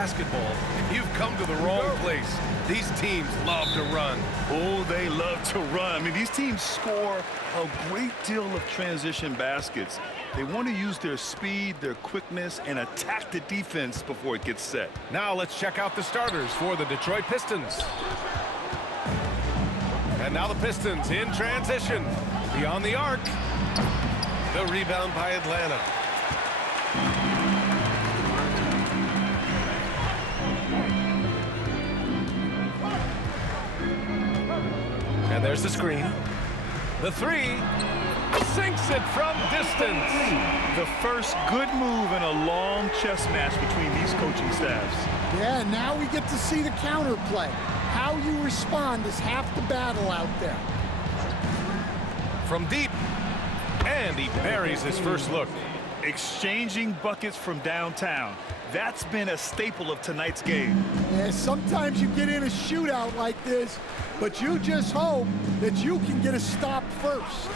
Basketball, you've come to the wrong place. These teams love to run. Oh, they love to run. I mean, these teams score a great deal of transition baskets. They want to use their speed, their quickness, and attack the defense before it gets set. Now let's check out the starters for the Detroit Pistons. And now the Pistons in transition. Beyond the arc. The rebound by Atlanta. And there's the screen. The three sinks it from distance. The first good move in a long chess match between these coaching staffs. Yeah, now we get to see the counterplay. How you respond is half the battle out there. From deep. And he buries his first look. Exchanging buckets from downtown. That's been a staple of tonight's game. Yeah, sometimes you get in a shootout like this, but you just hope that you can get a stop first.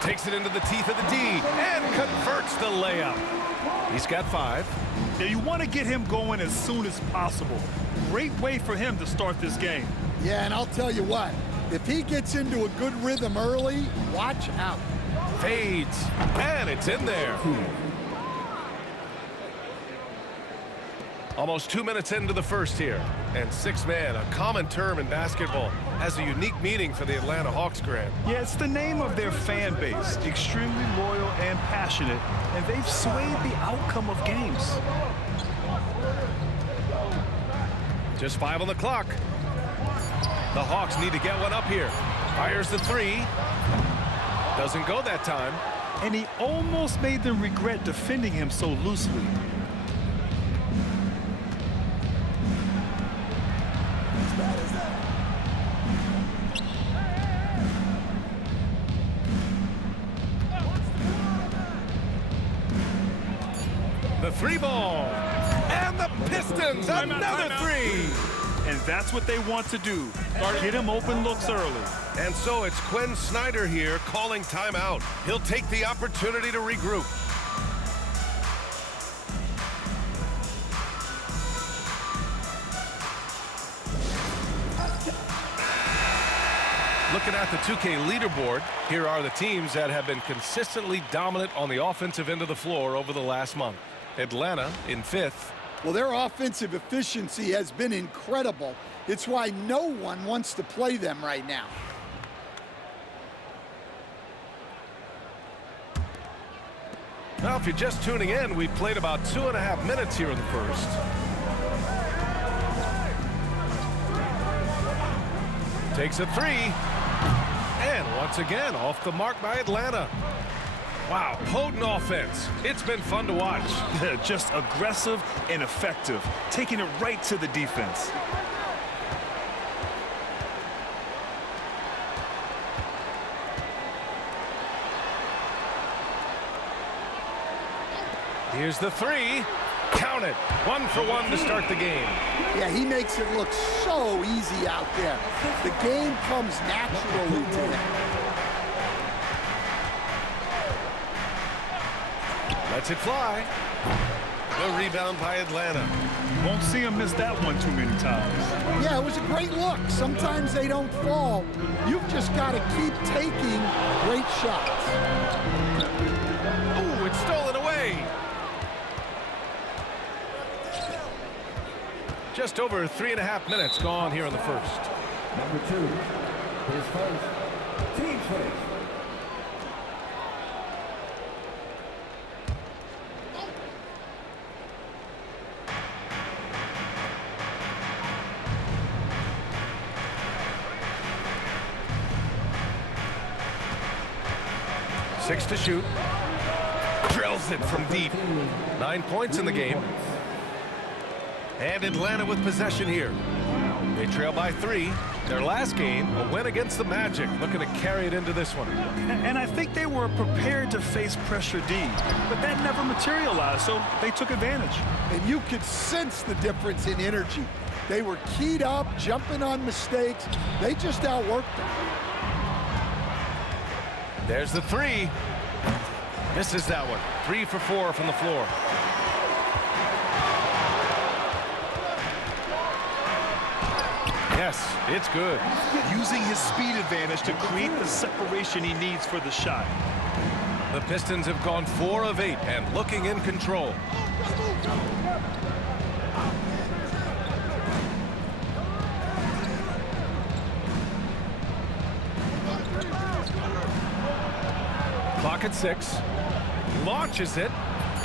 Takes it into the teeth of the D and converts the layup. He's got 5. Now you want to get him going as soon as possible. Great way for him to start this game. Yeah, and I'll tell you what, if he gets into a good rhythm early, watch out. Fades, and it's in there. Almost 2 minutes into the first here. And 6-man, a common term in basketball, has a unique meaning for the Atlanta Hawks, Grant. Yeah, it's the name of their fan base. Extremely loyal and passionate, and they've swayed the outcome of games. Just 5 on the clock. The Hawks need to get one up here. Fires the 3. Doesn't go that time. And he almost made them regret defending him so loosely. The 3 ball. And the Pistons, another 3. And that's what they want to do. Get him open looks early. And so it's Quinn Snyder here calling timeout. He'll take the opportunity to regroup. Looking at the 2K leaderboard, here are the teams that have been consistently dominant on the offensive end of the floor over the last month. Atlanta in 5th. Well, their offensive efficiency has been incredible. It's why no one wants to play them right now. Now, if you're just tuning in, we've played about 2.5 minutes here in the first. Takes a 3. And once again, off the mark by Atlanta. Wow, potent offense. It's been fun to watch. Just aggressive and effective, taking it right to the defense. Here's the 3. Count it. 1 for 1 to start the game. Yeah, he makes it look so easy out there. The game comes naturally to him. Lets it fly. The rebound by Atlanta. You won't see him miss that one too many times. Yeah, it was a great look. Sometimes they don't fall. You've just got to keep taking great shots. Oh, it's stolen away. Just over 3.5 minutes gone here in the first. Number 2, his first team first. Six to shoot. Drills it from deep. 9 points in the game. And Atlanta with possession here. They trail by 3. Their last game, a win against the Magic, looking to carry it into this one. And I think they were prepared to face pressure D, but that never materialized, so they took advantage. And you could sense the difference in energy. They were keyed up, jumping on mistakes. They just outworked them. There's the 3. Misses that one. 3 for 4 from the floor. Yes, it's good. Using his speed advantage to create the separation he needs for the shot. The Pistons have gone 4 of 8 and looking in control. Clock at 6. Launches it.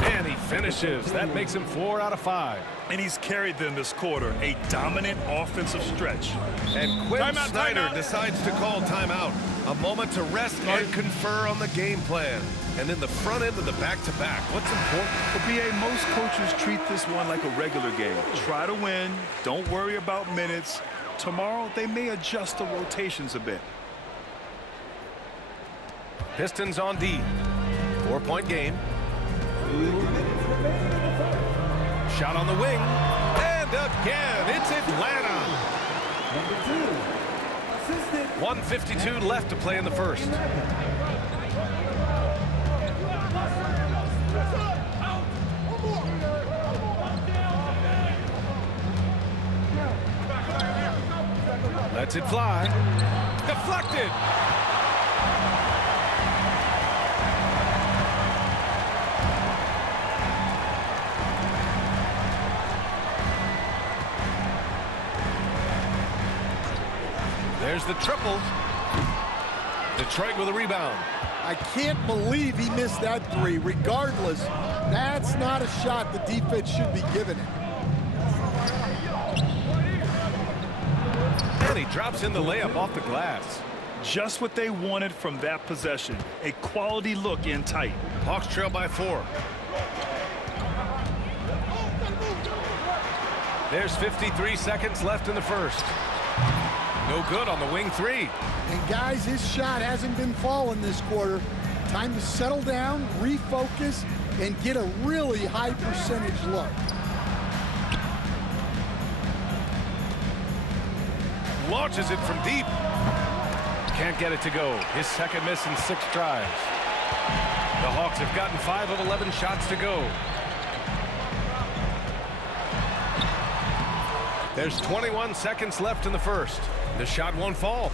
And he finishes. That makes him 4 out of 5. And he's carried them this quarter. A dominant offensive stretch. And Quinn Snyder decides to call timeout. A moment to rest and confer on the game plan. And in the front end of the back-to-back, what's important? For BA, most coaches treat this one like a regular game. Try to win. Don't worry about minutes. Tomorrow, they may adjust the rotations a bit. Pistons on D. 4-point game. Shot on the wing. And again, it's Atlanta. Number 2. Assistant. 1:52 left to play in the first. Lets it fly. Deflected. There's the triple. Detroit with a rebound. I can't believe he missed that 3. Regardless, that's not a shot the defense should be giving him. And he drops in the layup off the glass. Just what they wanted from that possession. A quality look in tight. Hawks trail by 4. There's 53 seconds left in the first. No good on the wing 3. And guys, his shot hasn't been falling this quarter. Time to settle down, refocus, and get a really high percentage look. Launches it from deep. Can't get it to go. His second miss in 6 tries. The Hawks have gotten 5 of 11 shots to go. There's 21 seconds left in the first. The shot won't fall.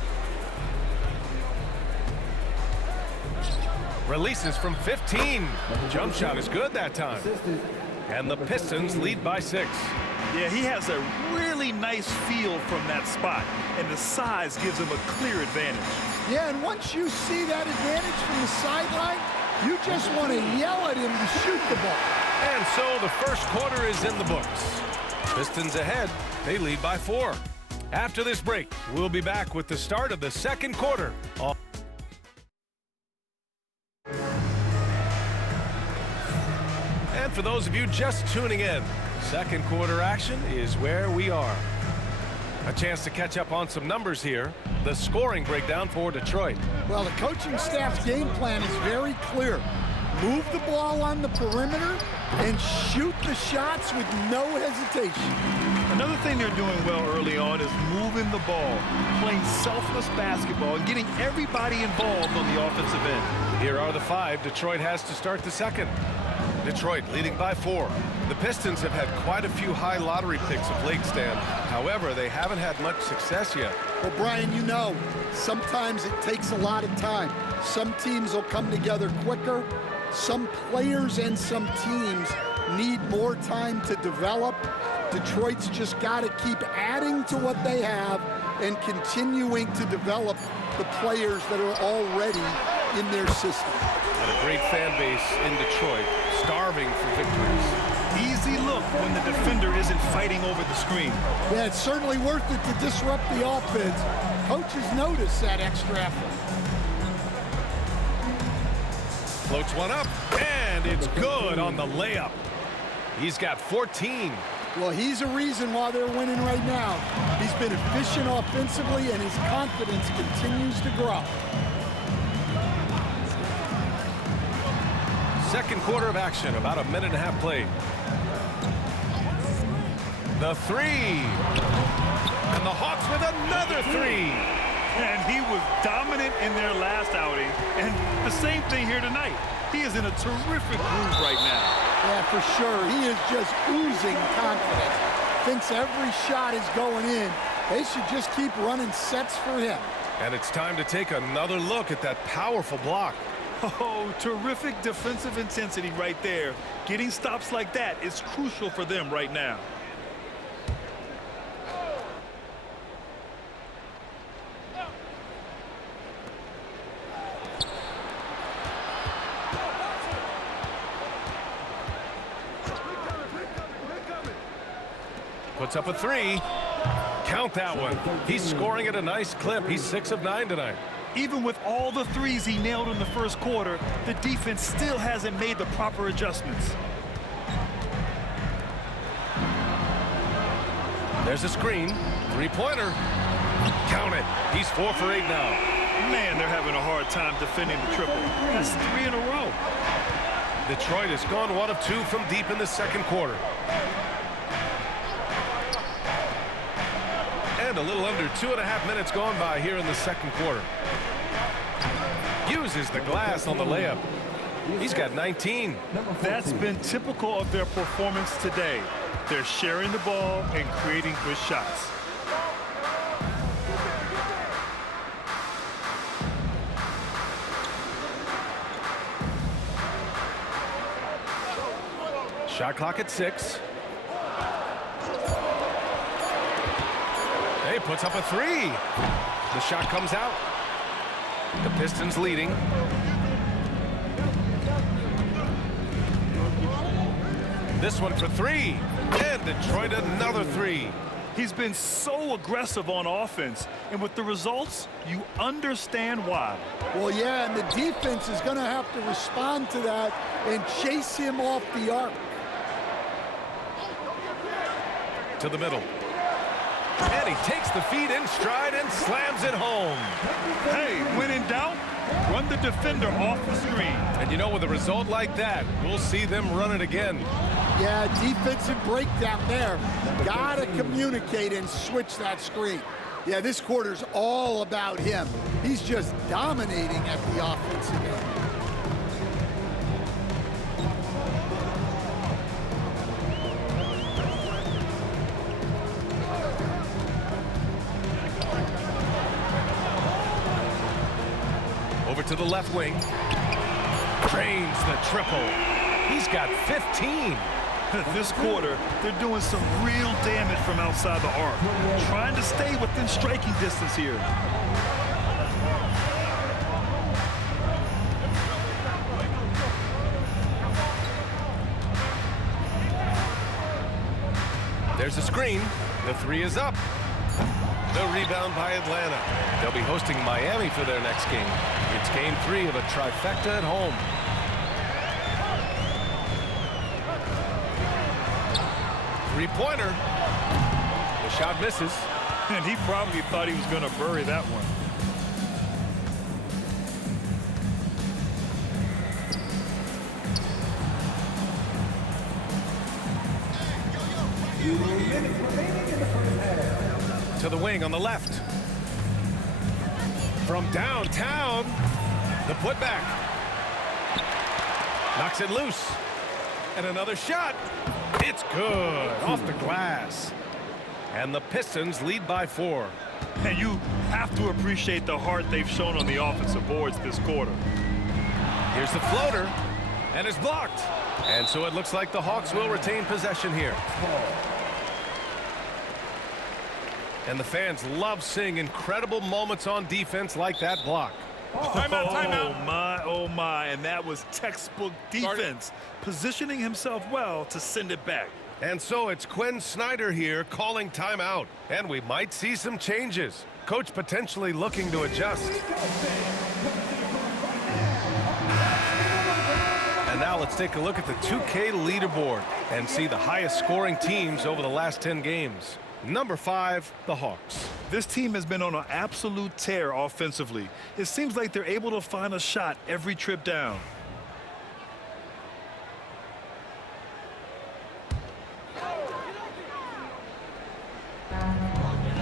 Releases from 15. Jump shot is good that time. And the Pistons lead by 6. Yeah, he has a really nice feel from that spot, and the size gives him a clear advantage. Yeah, and once you see that advantage from the sideline, you just want to yell at him to shoot the ball. And so the first quarter is in the books. Pistons ahead. They lead by 4. After this break, we'll be back with the start of the second quarter. And for those of you just tuning in, second quarter action is where we are. A chance to catch up on some numbers here. The scoring breakdown for Detroit. Well, the coaching staff's game plan is very clear. Move the ball on the perimeter and shoot the shots with no hesitation. Another thing they're doing well early on is moving the ball, playing selfless basketball, and getting everybody involved on the offensive end. Here are the 5 Detroit has to start the second. Detroit leading by 4. The Pistons have had quite a few high lottery picks of late, Stan. However, they haven't had much success yet. Well, Brian, you know, sometimes it takes a lot of time. Some teams will come together quicker. Some players and some teams need more time to develop. Detroit's just got to keep adding to what they have and continuing to develop the players that are already in their system. And a great fan base in Detroit, starving for victories. Easy look when the defender isn't fighting over the screen. Yeah, it's certainly worth it to disrupt the offense. Coaches notice that extra effort. Floats one up, and it's good on the layup. He's got 14. Well, he's a reason why they're winning right now. He's been efficient offensively, and his confidence continues to grow. Second quarter of action, about a minute and a half played. The 3. And the Hawks with another 3. And he was dominant in their last outing, and the same thing here tonight. He is in a terrific groove right now. Yeah, for sure. He is just oozing confidence. Thinks every shot is going in. They should just keep running sets for him. And it's time to take another look at that powerful block. Oh, terrific defensive intensity right there. Getting stops like that is crucial for them right now. Puts up a three. Count that one. He's scoring at a nice clip. He's 6 of 9 tonight. Even with all the threes he nailed in the first quarter, the defense still hasn't made the proper adjustments. There's a screen. Three-pointer. Count it. He's 4 for 8 now. Man, they're having a hard time defending the triple. That's 3 in a row. Detroit has gone 1 of 2 from deep in the second quarter. And a little under 2.5 minutes gone by here in the second quarter. Uses the glass on the layup. He's got 19. That's been typical of their performance today. They're sharing the ball and creating good shots. Shot clock at 6. Hey, puts up a 3. The shot comes out. The Pistons leading. This one for 3. And Detroit another 3. He's been so aggressive on offense, and with the results, you understand why. Well, yeah, and the defense is going to have to respond to that and chase him off the arc. To the middle. And he takes the feed in stride and slams it home. Hey, when in doubt, run the defender off the screen. And you know, with a result like that, we'll see them run it again. Yeah, defensive breakdown there. Gotta communicate and switch that screen. Yeah, this quarter's all about him. He's just dominating at the offensive end. Over to the left wing. Drains the triple. He's got 15. This quarter, they're doing some real damage from outside the arc. Trying to stay within striking distance here. There's a screen. The 3 is up. The rebound by Atlanta. They'll be hosting Miami for their next game. It's game 3 of a trifecta at home. Three-pointer. The shot misses. And he probably thought he was going to bury that one. To the wing on the left. From downtown, the putback. Knocks it loose. And another shot. It's good. Off the glass. And the Pistons lead by 4. And you have to appreciate the heart they've shown on the offensive boards this quarter. Here's the floater. And it's blocked. And so it looks like the Hawks will retain possession here. And the fans love seeing incredible moments on defense like that block. Timeout, timeout. Oh my, and that was textbook defense. Positioning himself well to send it back. And so it's Quinn Snyder here calling timeout. And we might see some changes. Coach potentially looking to adjust. And now let's take a look at the 2K leaderboard and see the highest scoring teams over the last 10 games. Number 5, the Hawks. This team has been on an absolute tear offensively. It seems like they're able to find a shot every trip down.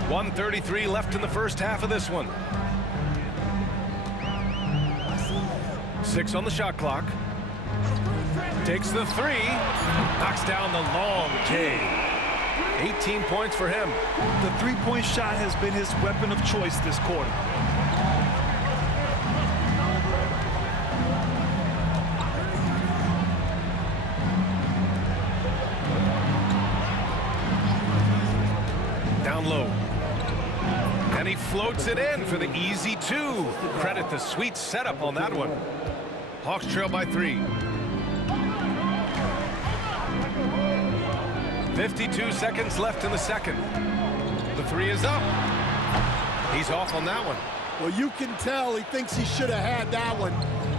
.133 left in the first half of this one. 6 on the shot clock. Takes the three. Knocks down the long K. 18 points for him. The three-point shot has been his weapon of choice this quarter. Down low. And he floats it in for the easy two. Credit the sweet setup on that one. Hawks trail by 3. 52 seconds left in the second. The three is up. He's off on that one. Well, you can tell he thinks he should have had that one.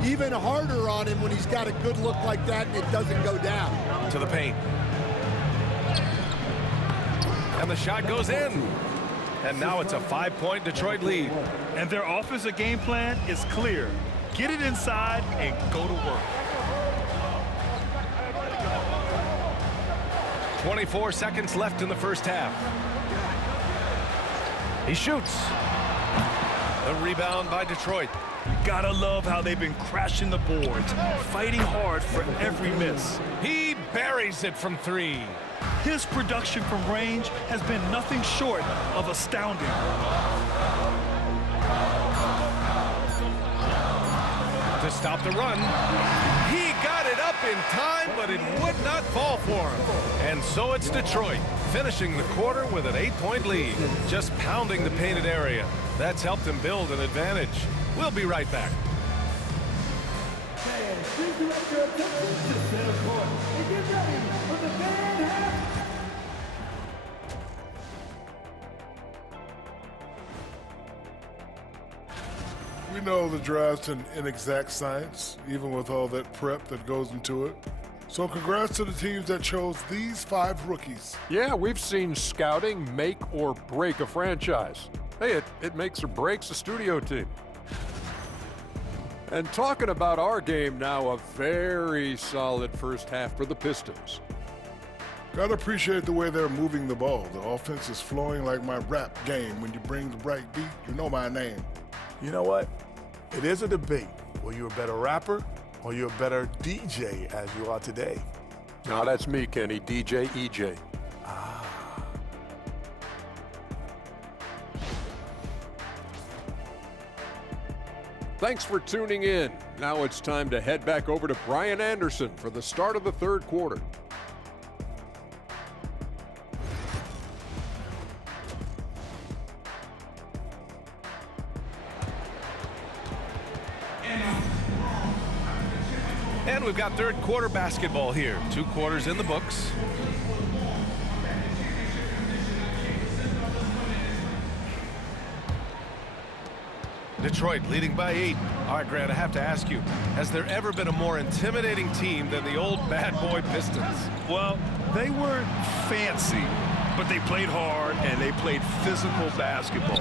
Even harder on him when he's got a good look like that and it doesn't go down. To the paint. And the shot goes in. And now it's a 5-point Detroit lead. And their offensive game plan is clear. Get it inside and go to work. 24 seconds left in the first half. He shoots. The rebound by Detroit. Gotta love how they've been crashing the boards, fighting hard for every miss. He buries it from 3. His production from range has been nothing short of astounding. To stop the run. He got it up in time, but it would not fall for him. And so it's Detroit, finishing the quarter with an 8-point lead. Just pounding the painted area. That's helped him build an advantage. We'll be right back. Please direct your attention to center court and get ready for the fan half. We know the draft's an inexact science, even with all that prep that goes into it. So congrats to the teams that chose these 5 rookies. Yeah, we've seen scouting make or break a franchise. Hey, it makes or breaks a studio team. And talking about our game now, a very solid first half for the Pistons. Gotta appreciate the way they're moving the ball. The offense is flowing like my rap game. When you bring the right beat, you know my name. You know what? It is a debate. Were you a better rapper or you're a better DJ as you are today? No, that's me, Kenny, DJ EJ. Thanks for tuning in. Now it's time to head back over to Brian Anderson for the start of the third quarter. And we've got third quarter basketball here. 2 quarters in the books. Detroit leading by 8. All right, Grant, I have to ask you, has there ever been a more intimidating team than the old bad boy Pistons? Well, they weren't fancy, but they played hard and they played physical basketball.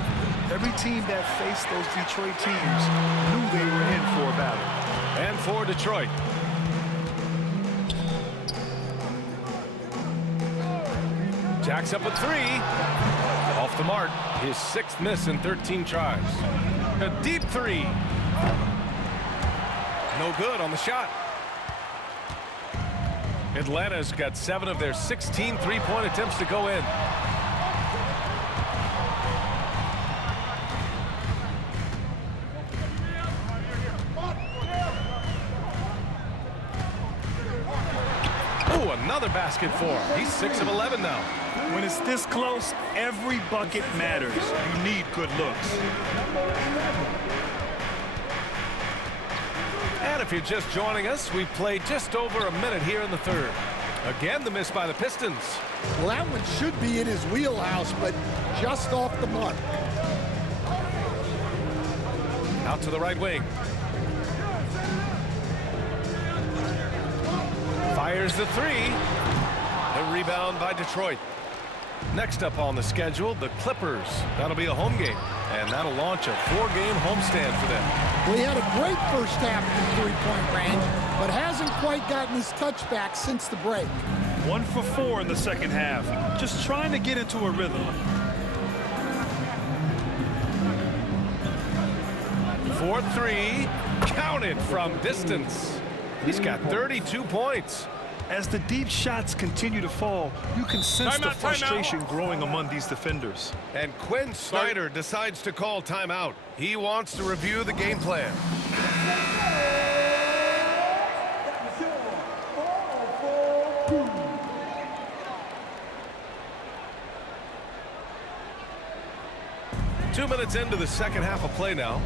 Every team that faced those Detroit teams knew they were in for a battle. And for Detroit. Jacks up a 3. Off the mark. His 6th miss in 13 tries. A deep 3. No good on the shot. Atlanta's got 7 of their 16 3-point attempts to go in. Oh, another basket for him. He's 6 of 11 now. When it's this close, every bucket matters. You need good looks. And if you're just joining us, we've played just over a minute here in the third. Again, the miss by the Pistons. Well, that one should be in his wheelhouse, but just off the mark. Out to the right wing. Fires the 3. The rebound by Detroit. Next up on the schedule, the Clippers. That'll be a home game, and that'll launch a 4-game homestand for them. Well, he had a great first half from 3-point range, but hasn't quite gotten his touchback since the break. 1 for 4 in the second half. Just trying to get into a rhythm. 4-3, counted from distance. He's got 32 points. As the deep shots continue to fall, you can sense the frustration growing among these defenders. And Quinn Snyder decides to call timeout. He wants to review the game plan. Two minutes into the second half of play now.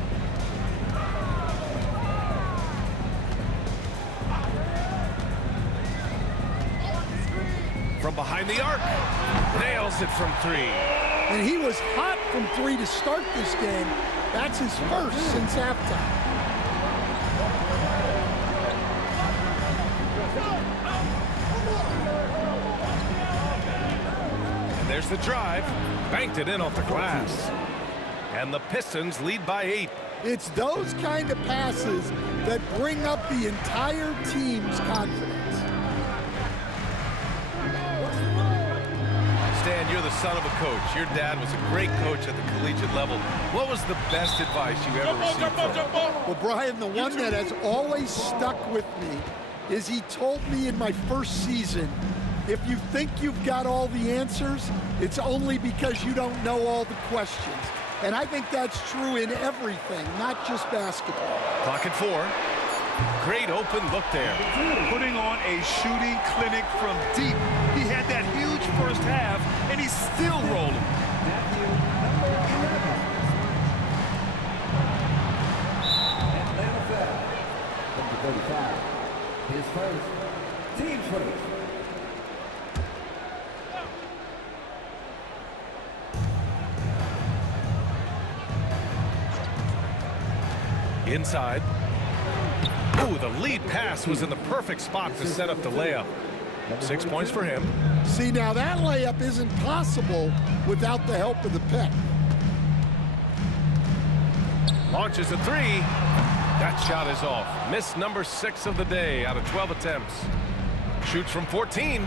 From behind the arc, nails it from three. And he was hot from three to start this game. That's his first since halftime. And there's the drive, banked it in off the glass. And the Pistons lead by 8. It's those kind of passes that bring up the entire team's confidence. Stan, you're the son of a coach. Your dad was a great coach at the collegiate level. What was the best advice you ever received from him? Well, Brian, the one that has always stuck with me is he told me in my first season, if you think you've got all the answers, it's only because you don't know all the questions. And I think that's true in everything, not just basketball. Clock at 4. Great open look there. Putting on a shooting clinic from deep. He had that huge first half, and he's still rolling. Atlanta foul. Number 35. His first. Team first. Inside. Ooh, the lead pass was in the perfect spot to set up the layup. 6 points for him. See, now that layup isn't possible without the help of the pick. Launches a three. That shot is off. Miss number 6 of the day out of 12 attempts. Shoots from 14.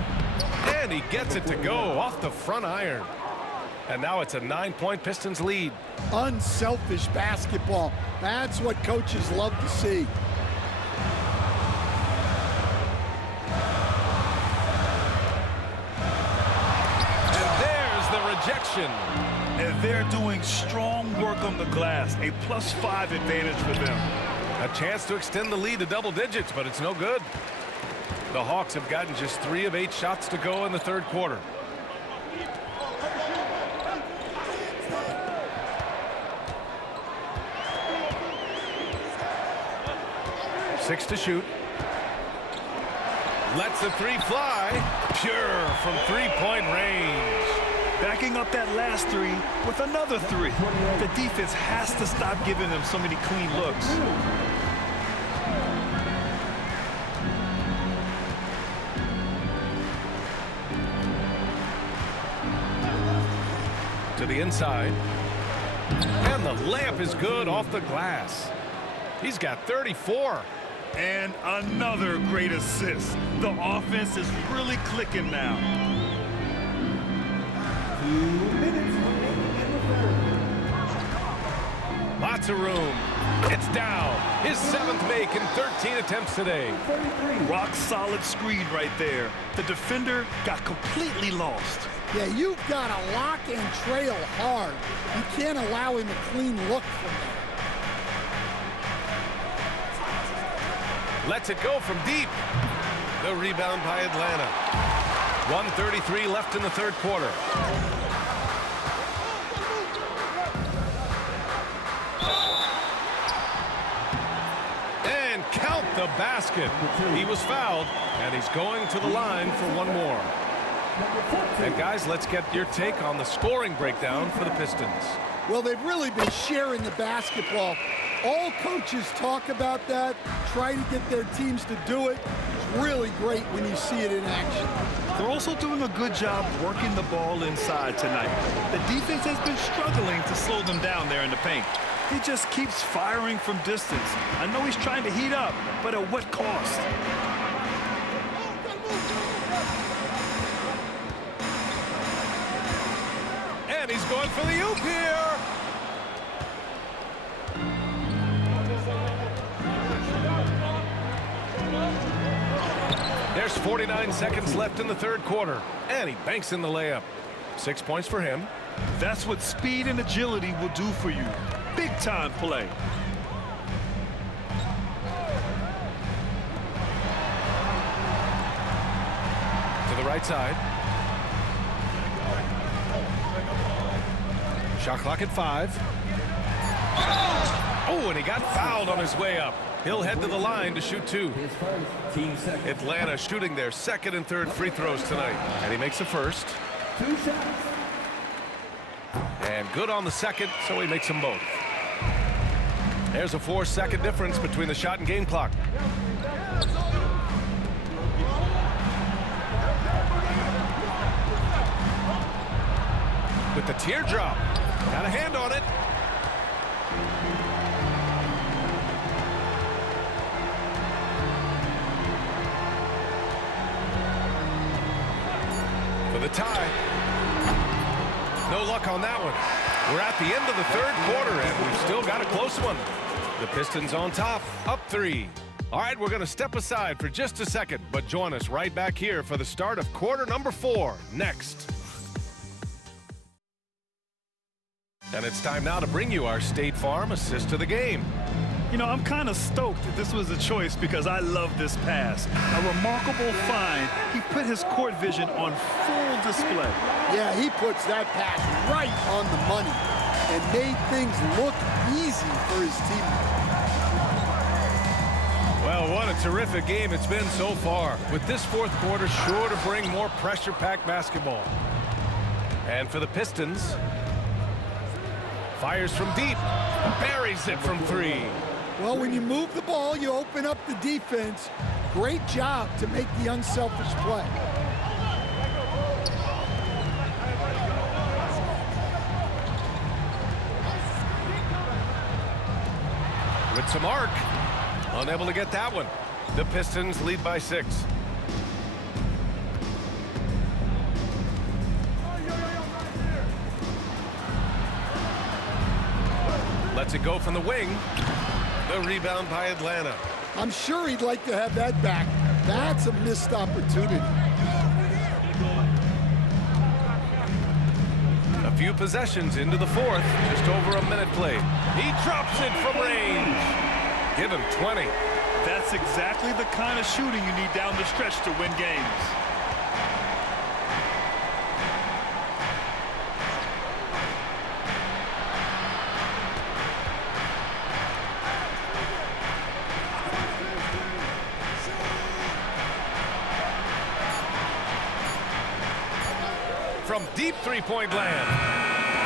And he gets it to go off the front iron. And now it's a 9-point Pistons lead. Unselfish basketball. That's what coaches love to see. And there's the rejection. And they're doing strong work on the glass. A +5 advantage for them. A chance to extend the lead to double digits, but it's no good. The Hawks have gotten just 3 of 8 shots to go in the third quarter. Six to shoot. Lets the three fly. Pure from three-point range. Backing up that last three with another three. The defense has to stop giving them so many clean looks. To the inside. And the layup is good off the glass. He's got 34. And another great assist. The offense is really clicking now. 2 minutes remaining in the third. Lots of room. It's down. His 7th make in 13 attempts today. 33. Rock solid screen right there. The defender got completely lost. Yeah, you've got to lock and trail hard. You can't allow him a clean look from there. Lets it go from deep. The rebound by Atlanta. 1:33 left in the third quarter. And count the basket. He was fouled, and he's going to the line for one more. And guys, let's get your take on the scoring breakdown for the Pistons. Well, they've really been sharing the basketball. All coaches talk about that, try to get their teams to do it. It's really great when you see it in action. They're also doing a good job working the ball inside tonight. The defense has been struggling to slow them down there in the paint. He just keeps firing from distance. I know he's trying to heat up, but at what cost? And he's going for the oop here. There's 49 seconds left in the third quarter, and he banks in the layup. 6 points for him. That's what speed and agility will do for you. Big-time play. To the right side. Shot clock at 5. Oh, and he got fouled on his way up. He'll head to the line to shoot 2. His first, team second. Atlanta shooting their second and third free throws tonight. And he makes the first. 2 shots. And good on the second, so he makes them both. There's a 4-second difference between the shot and game clock. With the teardrop. Got a hand on it. For the tie. No luck on that one. We're at the end of the third quarter, and we've still got a close one. The Pistons on top, up 3. All right, we're going to step aside for just a second, but join us right back here for the start of quarter number 4 next. And it's time now to bring you our State Farm assist to the game. You know, I'm kind of stoked that this was a choice because I love this pass. A remarkable find. He put his court vision on full display. Yeah, he puts that pass right on the money and made things look easy for his teammates. Well, what a terrific game it's been so far. With this fourth quarter sure to bring more pressure-packed basketball. And for the Pistons, fires from deep, buries it from 3. Well, when you move the ball, you open up the defense. Great job to make the unselfish play. With some arc, unable to get that one. The Pistons lead by 6. Lets it go from the wing. The rebound by Atlanta. I'm sure he'd like to have that back. That's a missed opportunity. A few possessions into the fourth. Just over a minute played. He drops it from range. Give him 20. That's exactly the kind of shooting you need down the stretch to win games. From deep three-point land.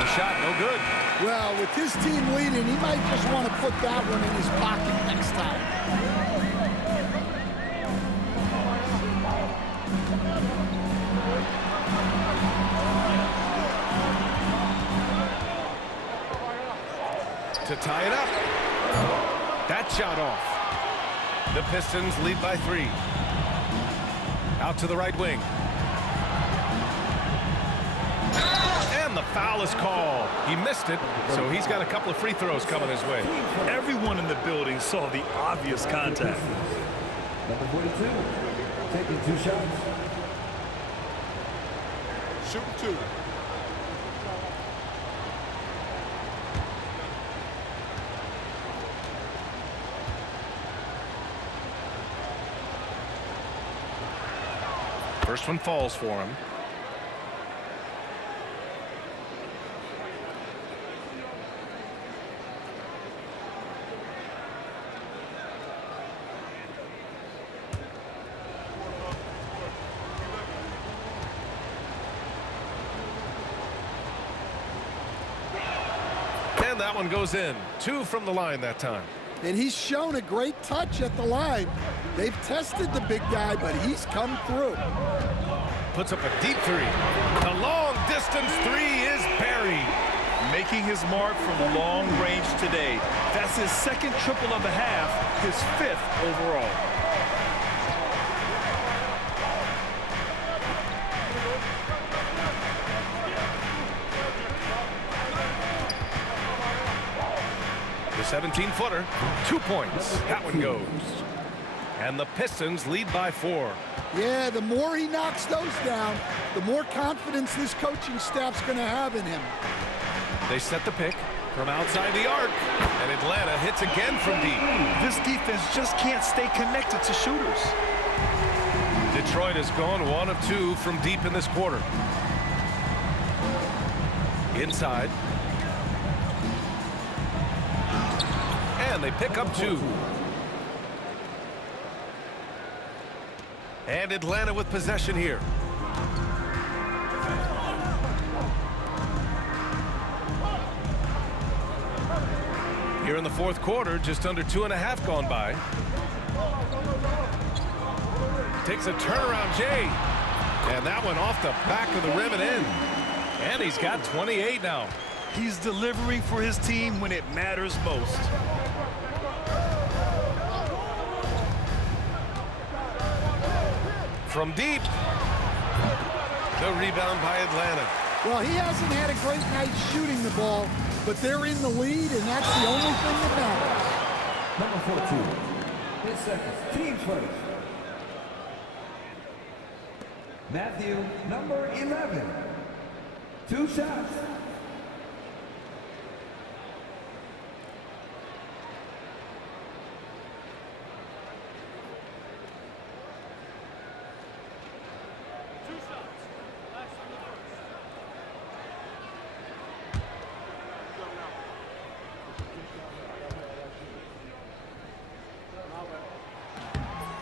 The shot no good. Well, with his team leading, he might just want to put that one in his pocket next time. To tie it up. That shot off. The Pistons lead by 3. Out to the right wing. And the foul is called. He missed it, so he's got a couple of free throws coming his way. Everyone in the building saw the obvious contact. Number 42, taking 2 shots. Shoot 2. First one falls for him. And that one goes in. 2 from the line that time. And he's shown a great touch at the line. They've tested the big guy, but he's come through. Puts up a deep 3. The long distance 3 is buried. Making his mark from long range today. That's his second triple of the half, his 5th overall. The 17-footer, 2 points. That one goes. And the Pistons lead by 4. Yeah, the more he knocks those down, the more confidence this coaching staff's going to have in him. They set the pick from outside the arc, and Atlanta hits again from deep. This defense just can't stay connected to shooters. Detroit has gone 1 of 2 from deep in this quarter. Inside. And they pick up 2. And Atlanta with possession here. Here in the fourth quarter, just under 2.5 gone by. Takes a turnaround, Jay. And that one off the back of the rim and in. And he's got 28 now. He's delivering for his team when it matters most. From deep. The rebound by Atlanta. Well, he hasn't had a great night shooting the ball, but they're in the lead, and that's the only thing that matters. Number 14. 10 seconds. Team first. Matthew, number 11. 2 shots.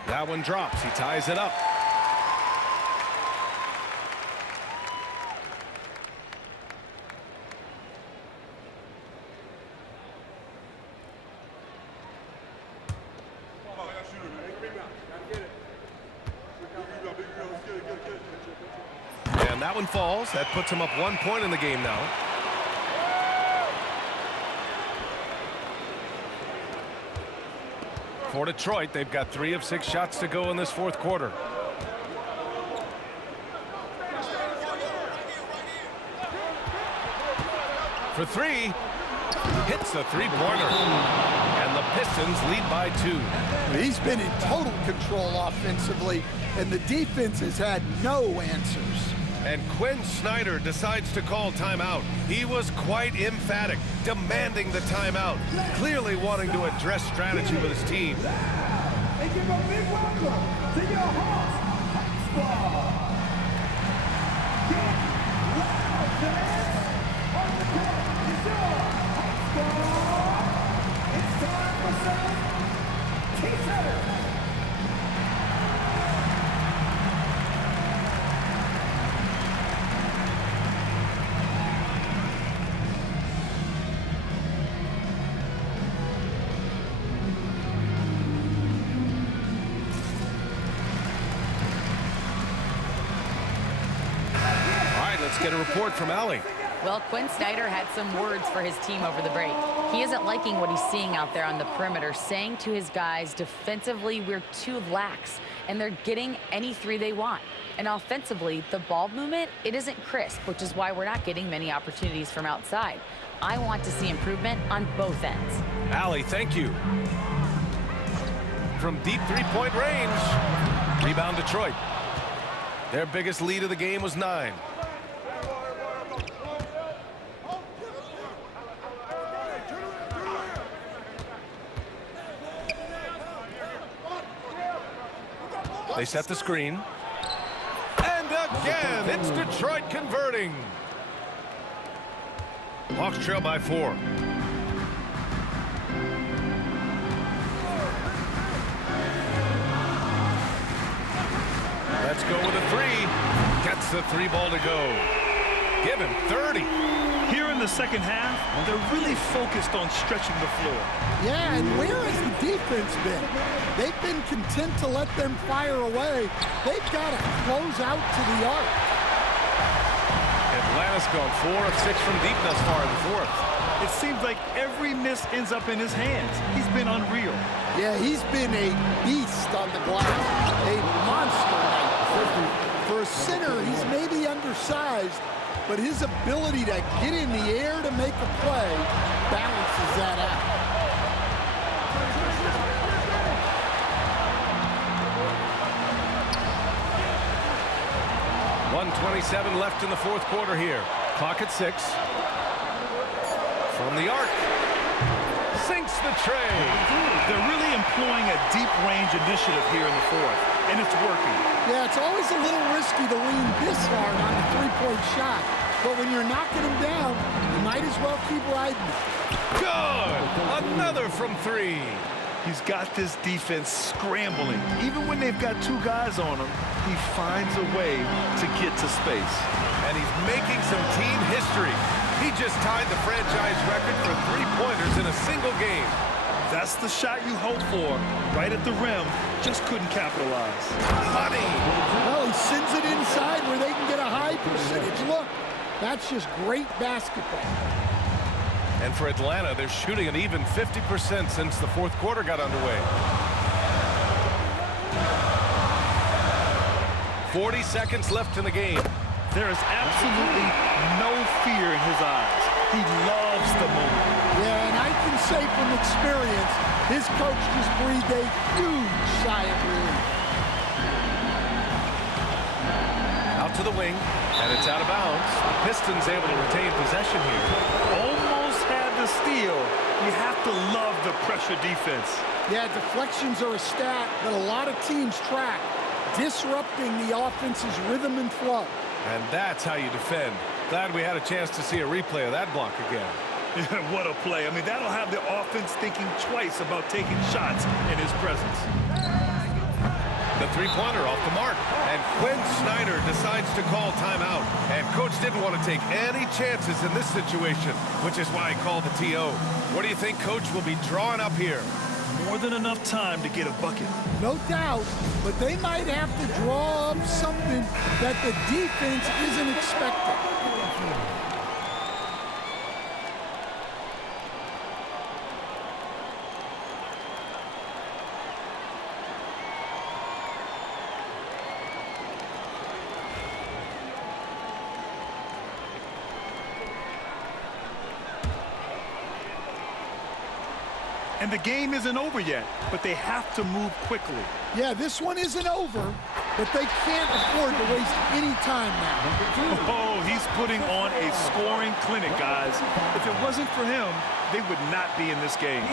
That one drops. He ties it up. And that one falls. That puts him up 1 point in the game now. For Detroit, they've got 3 of 6 shots to go in this fourth quarter. For 3, hits the three-pointer. And the Pistons lead by 2. He's been in total control offensively, and the defense has had no answers. And Quinn Snyder decides to call timeout. He was quite emphatic, demanding the timeout, clearly wanting to address strategy with his team. And give a big welcome to your host, Squad. Get loud, fans. On the court is your Squad. It's time for some T-shirts. Let's get a report from Allie. Well, Quinn Snyder had some words for his team over the break. He isn't liking what he's seeing out there on the perimeter, saying to his guys, defensively, we're too lax, and they're getting any 3 they want. And offensively, the ball movement, it isn't crisp, which is why we're not getting many opportunities from outside. I want to see improvement on both ends. Allie, thank you. From deep 3-point range, rebound Detroit. Their biggest lead of the game was 9. They set the screen. And again, it's Detroit converting. Hawks trail by 4. Let's go with a 3. Gets the 3 ball to go. Give him 30. Here in the second half, they're really focused on stretching the floor. Yeah, and where has the defense been? They've been content to let them fire away. They've got to close out to the arc. Atlanta's gone 4 of 6 from deep thus far in the fourth. It seems like every miss ends up in his hands. He's been unreal. Yeah, he's been a beast on the glass, a monster night. For a center, he's maybe undersized, but his ability to get in the air to make a play balances that out. 1:27 left in the fourth quarter here. Clock at 6. From the arc. Sinks the tray. They're really employing a deep range initiative here in the fourth, and it's working. Yeah, it's always a little risky to lean this hard on a three-point shot. But when you're knocking them down, you might as well keep riding. Good! Another from 3. He's got this defense scrambling. Even when they've got 2 guys on him, he finds a way to get to space. And he's making some team history. He just tied the franchise record for three-pointers in a single game. That's the shot you hope for. Right at the rim, just couldn't capitalize. Money! Well, he sends it inside where they can get a high percentage look. That's just great basketball. And for Atlanta, they're shooting an even 50% since the fourth quarter got underway. 40 seconds left in the game. There is absolutely no fear in his eyes. He loves the moment. Yeah, and I can say from experience, his coach just breathed a huge sigh of relief. Out to the wing, and it's out of bounds. The Pistons able to retain possession here. Almost had the steal. You have to love the pressure defense. Yeah, deflections are a stat that a lot of teams track, disrupting the offense's rhythm and flow. And that's how you defend. Glad we had a chance to see a replay of that block again. What a play. I mean, that'll have the offense thinking twice about taking shots in his presence. The three-pointer off the mark. And Quinn Snyder decides to call timeout. And Coach didn't want to take any chances in this situation, which is why he called the TO. What do you think Coach will be drawing up here? More than enough time to get a bucket. No doubt, but they might have to draw up something that the defense isn't expecting. And the game isn't over yet, but they have to move quickly. Yeah, this one isn't over, but they can't afford to waste any time now. Oh, he's putting on a scoring clinic, guys. If it wasn't for him, they would not be in this game.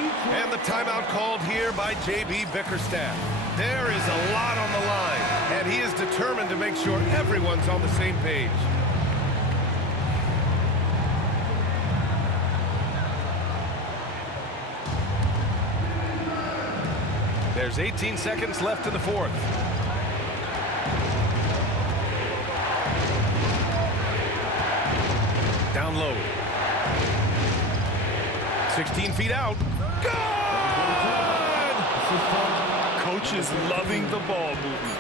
And the timeout called here by J.B. Bickerstaff. There is a lot on the line, and he is determined to make sure everyone's on the same page. There's 18 seconds left in the fourth. Down low. 16 feet out. Good! Coach is loving the ball movement.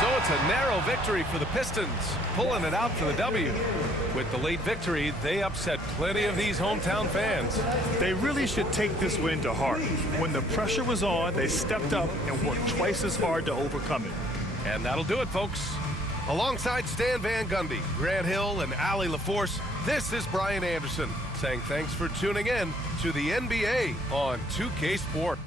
So it's a narrow victory for the Pistons, pulling it out for the W. With the late victory, they upset plenty of these hometown fans. They really should take this win to heart. When the pressure was on, they stepped up and worked twice as hard to overcome it. And that'll do it, folks. Alongside Stan Van Gundy, Grant Hill, and Allie LaForce, this is Brian Anderson saying thanks for tuning in to the NBA on 2K Sport.